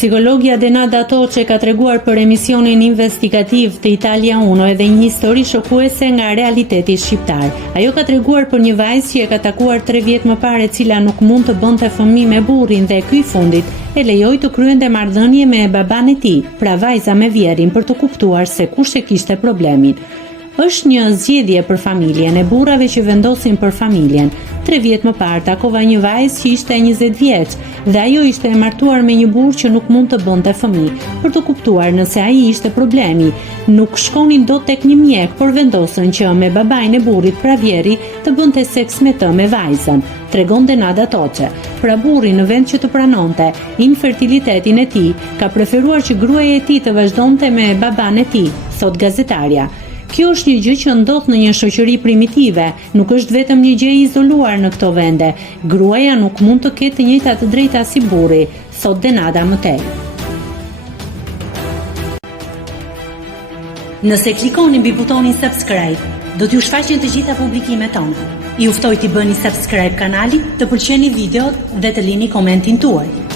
Psikologja Denada Toçe ka treguar për emisionin investigativ të Italia Uno edhe një histori shokuese nga realiteti shqiptar. Ajo ka treguar për një vajzë që e ka takuar 3 vjet më parë, e cila nuk mund të bënte fëmijë me burrin dhe ky i fundit e lejoi të kryente marrëdhënie me baban e tij, pra vajza me vjerin, për të kuptuar se kush e kishte problemin. Është një zgjedhje për familjen e burrave që vendosin për familjen. 3 vjet më parë takova një vajzë që ishte 20 vjeç dhe ajo ishte e martuar me një burr që nuk mund të bënte fëmijë, për të kuptuar nëse ai ishte problemi. Nuk shkonin dot tek një mjek, por vendosën që me babain e burrit, pra vjeri, të bënte seks me të me vajzën, tregon Denada Toçe. Pra burri, në vend që të pranonte infertilitetin e tij, ka preferuar që gruaja e tij të vazhdonte me baban e tij, thot gazetarja. Kjo është një gjë që ndodh në një shoqëri primitive, nuk është vetëm një gjë e izoluar në këto vende. Gruaja nuk mund të ketë të njëjtat të drejta si burri, thot Denada më tej. Nëse klikoni mbi butonin subscribe, do t'ju shfaqen të gjitha publikimet tona. Ju ftoj t'i bëni subscribe kanalit, të pëlqeni videot dhe të lini komentin tuaj.